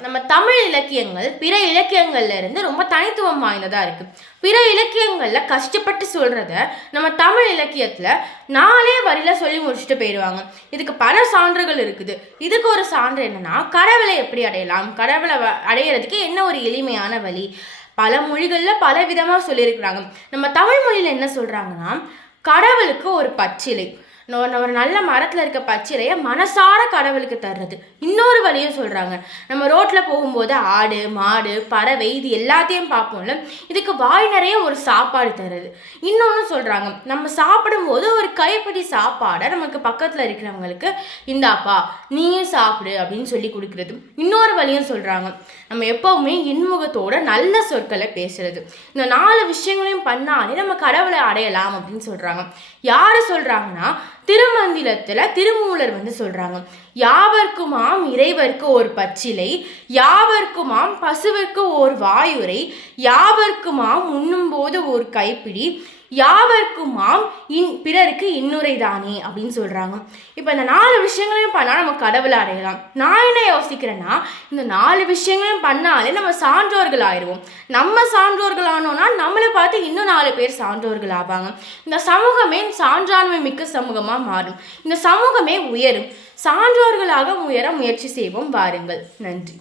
நம்ம தமிழ் இலக்கியங்கள் பிற இலக்கியங்கள்ல இருந்து ரொம்ப தனித்துவம் வாய்ந்ததா இருக்கு. பிற இலக்கியங்கள்ல கஷ்டப்பட்டு சொல்றத நம்ம தமிழ் இலக்கியத்துல நாலே வரியில சொல்லி முடிச்சுட்டு போயிடுவாங்க இதுக்கு பல சான்றுகள் இருக்குது. இதுக்கு ஒரு சான்று என்னன்னா கடவுளை எப்படி அடையலாம்? கடவுளை வ- அடையிறதுக்கு என்ன ஒரு எளிமையான வழி? பல மொழிகளில் பல விதமாக சொல்லியிருக்கிறாங்க. நம்ம தமிழ் மொழியில் என்ன சொல்கிறாங்கன்னா கடவுளுக்கு ஒரு பச்சிலை. ஒரு நல்ல மரத்தில் இருக்க பச்சிலையை மனசார கடவுளுக்கு தர்றது. இன்னொரு வழியும் சொல்கிறாங்க நம்ம ரோட்டில் போகும்போது ஆடு மாடு பறவை இது எல்லாத்தையும் பார்ப்போம்ல. இதுக்கு வாய் நிறைய ஒரு சாப்பாடு தருது இன்னொன்று சொல்கிறாங்க நம்ம சாப்பிடும்போது ஒரு கைப்பிடி சாப்பாடை நமக்கு பக்கத்தில் இருக்கிறவங்களுக்கு இந்தாப்பா நீயும் சாப்பிடு அப்படின்னு சொல்லி கொடுக்குறது. இன்னொரு வழியும் சொல்கிறாங்க நம்ம எப்போவுமே இன்முகத்தோட நல்ல சொற்களை பேசுறது. இந்த நாலு விஷயங்களையும் பண்ணாலே நம்ம கடவுளை அடையலாம் அப்படின்னு சொல்கிறாங்க யார் சொல்கிறாங்கன்னா திருமந்திரத்தில் திருமூலர் வந்து சொல்கிறாங்க யாவர்க்குமாம் இறைவர்க்கு ஒரு பச்சிலை யாவர்க்குமாம் பசுவிற்கு ஓர் வாயுரை யாவர்க்குமாம் உண்ணும்போது ஒரு கைப்பிடி யாவர்க்குமாம் இன் பிறருக்கு இன்னுரைதானே? அப்படின்னு சொல்கிறாங்க இப்போ இந்த நாலு விஷயங்களையும் பண்ணால் நம்ம கடவுளை அடையலாம். நான் என்ன யோசிக்கிறேன்னா இந்த நாலு விஷயங்களையும் பண்ணாலே நம்ம சான்றோர்கள் ஆயிடுவோம் நம்ம சான்றோர்கள் ஆனோன்னா பார்த்து இன்னும் நாலு பேர் சான்றோர்கள் ஆவாங்க இந்த சமூகமே சான்றாண்மை மிக்க சமூகமாக மாறும். இந்த சமூகமே உயரும். சான்றோர்களாக உயர முயற்சி செய்வோம் வாருங்கள். நன்றி.